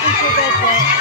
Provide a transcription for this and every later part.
Picture po.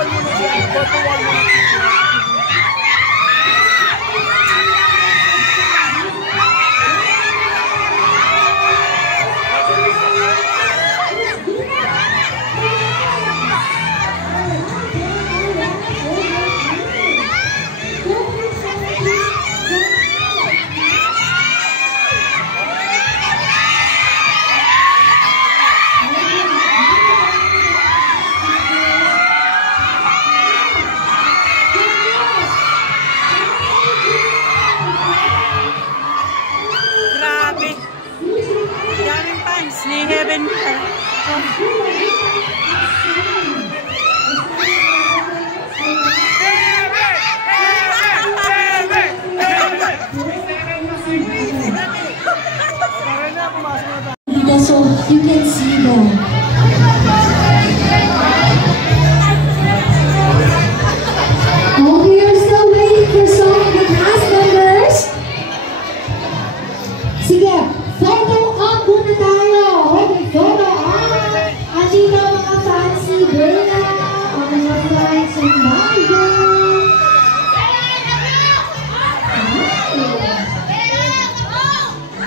wall muna siya. Go to wall muna siya. Ni Heaven so you can see them. Okay, you're still waiting for some of the cast members. Sige, photo op muna tayo. Okay, photo op. Andito mga fans ni Bella, ang mga fans ni Mario.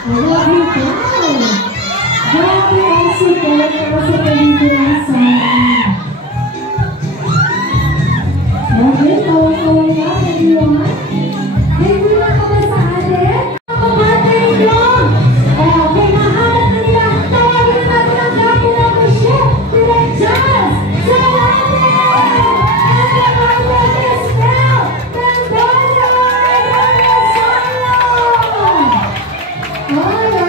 I love you guys. Grabe ang support ko sa pelikula sa akin. Okay, kawang-kawang na, everyone. May muna ka ba sa atin? Kumatay doon! Okay, nahanap na nila. Tawagin na natin ang gabi na mag-ship. Direct Jazz! Sa atin! And the Marvel is now! Mendoza! Alright!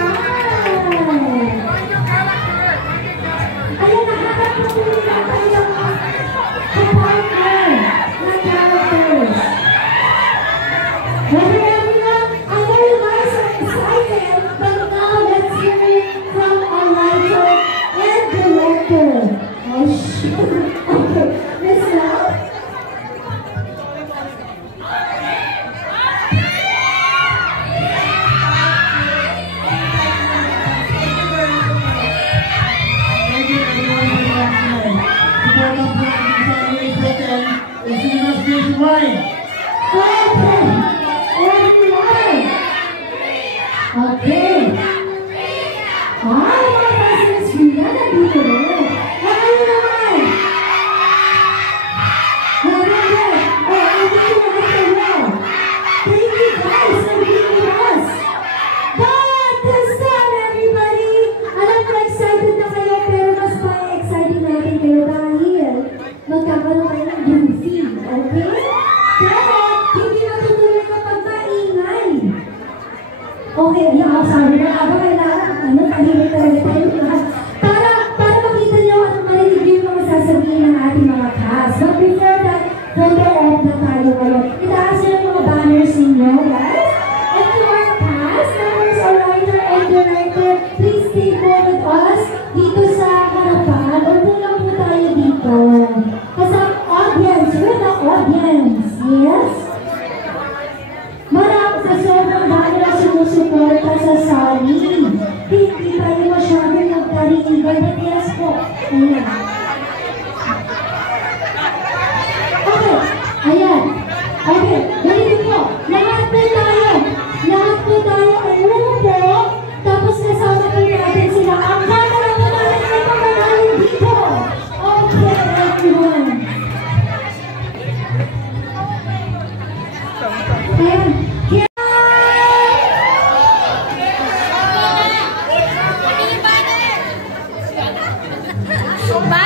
Ayan, nahanap na nila ang kanilang kapartner na characters. Okay, everyone, I know you guys are excited, but now let's hear it from our writer and director. Oh, shoot. Okay, Miss Mel? Thank you everyone for watching. Support of the family second is Cinemas Nationwide. Okay, everyone. Okay. Ay, mga cousins, Frida, nandito rin. Ano naman? Nandito. Oh, nandito na kayo. Thank you guys for being with us. But this time, everybody, alam ko excited na kayo, pero mas pa-excited natin kayo dahil magkakaroon kayo ng briefing, okay? Pero, hindi matutuloy kapag maingay. Okay, sabi na ako, kailangan, tahimik talaga tayo lahat. Para makita nyo at marinig yung mga sasabihin ng ating mga cast. But before that, photo op na tayo ngayon. Itaas nyo yung mga banners ninyo, guys. And to our cast members, our writer and director, please stay more with us dito sa harapan. Upo lang po tayo dito. Kasi ang audience, we're the audience. Yes? Marami sa sobrang dami na sumusuporta sa Sally. Hindi tayo masyadong nagtariigan. But yes po. Ayan. Okay. Ayan. Okay. Ganito po. Lahat po tayo. Lahat po tayo ay umupo. Tapos kasama po natin sila. Ang camera po natin ay pagkakaroon dito. Okay, everyone. Ayan. Sumba!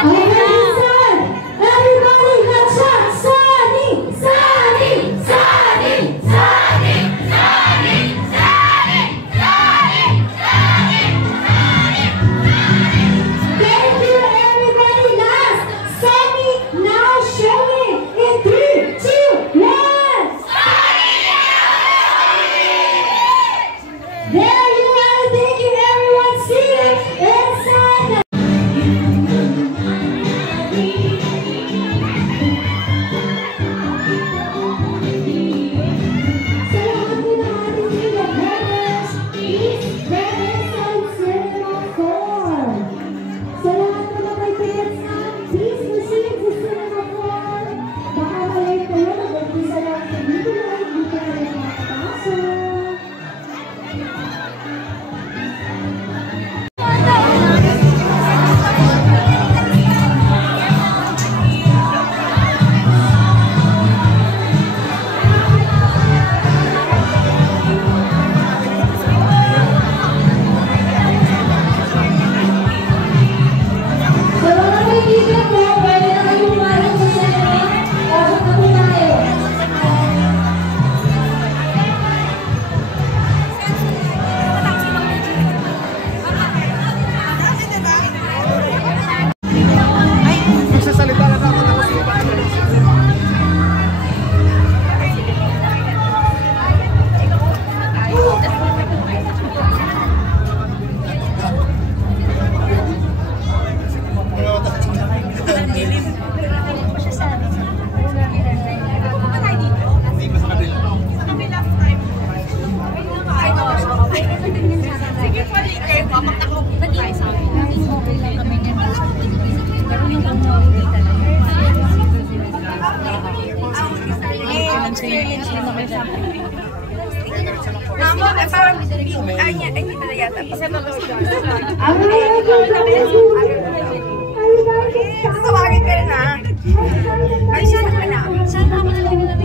experience din ako sa Mama, parang ay niya, ay hindi na yata. Tawagin ka na. Ay, saan ka na? Saan ako na lang yung